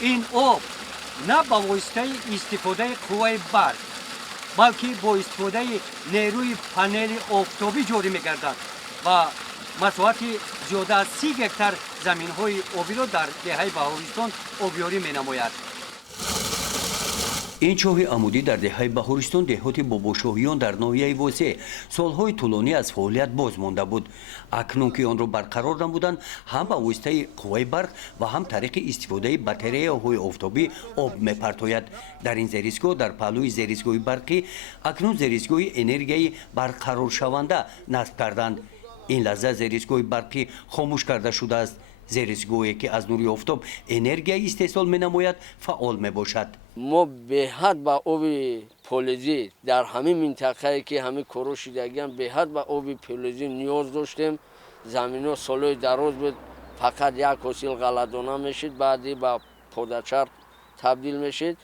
این آب نه با واسطه استفاده قوه برق بلکه با استفاده نیروی پنل آفتابی جاری می‌گردد و مساحت زیاده از 30 هکتار زمین‌های آبی را در دهه بهارستان آبیاری می‌نماید. این چاه عمودی در دهه بهارستان دهات باباشاهیان در ناحیه واسه سالهای طولانی از فعالیت باز مانده بود. اکنون که آن را برقرار نمودند هم به واسطه قوه برق و هم طریق استفاده باتری‌های آفتابی آب می‌پرتاید. در این زیرستگاه در پهلوی زیرستگاه برقی اکنون زیرستگاه انرژی برقرار شونده نصب کردند. این لحظه زیرستگاه برقی خاموش کرده شده است. زیرستگاهی که از نور آفتاب انرژی استحصال می‌نماید فعال میباشد. ما به حد با آب فلزی در همین منطقه‌ای که همین کورو شدگیان به حد با آب فلزی نیاز داشتیم. زمین‌ها سالهای دراز بود، فقط یک حاصل غله‌دانه میشد، بعدی با پودچر تبدیل میشد.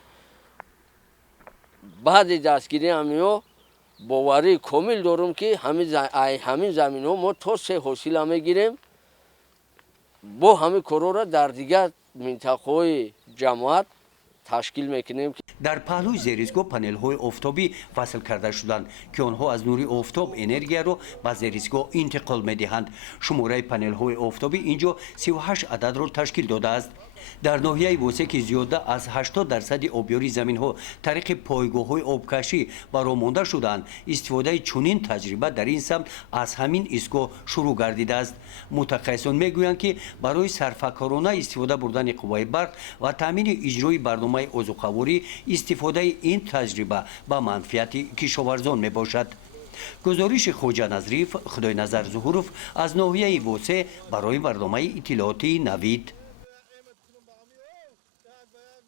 بعد دستگیری همین‌ها باوری کامل دارم که همین زمین‌ها ما تا 3 حاصل میگیریم. با همین کورو را در دیگر منطقه‌های جماعت تشکیل میکنیم. در پهلوی زیرستگاه پنل های آفتابی وصل کرده شدند که آنها از نور آفتاب انرژی را به زیرستگاه انتقال میدهند. شماره پنل های آفتابی اینجا 38 عدد را تشکیل داده است. در ناحیه واسه که زیاده از 80% آبیاری زمین ها طریق پایگاه های آبکشی برآمده شدند، استفاده چنین تجربه در این سمت از همین ایستگاه شروع گردیده است. متخصصان میگویند که برای صرفه‌کارانه استفاده بردن قوه برق و تامین اجرای برنامه اوزوقواری استفاده این تجربه به منفعت کشاورزان می باشد. گزارش خوجا نظریف خدای نظر ظهورов از ناحیه واسه برای برنامه اطلاعاتی نوید.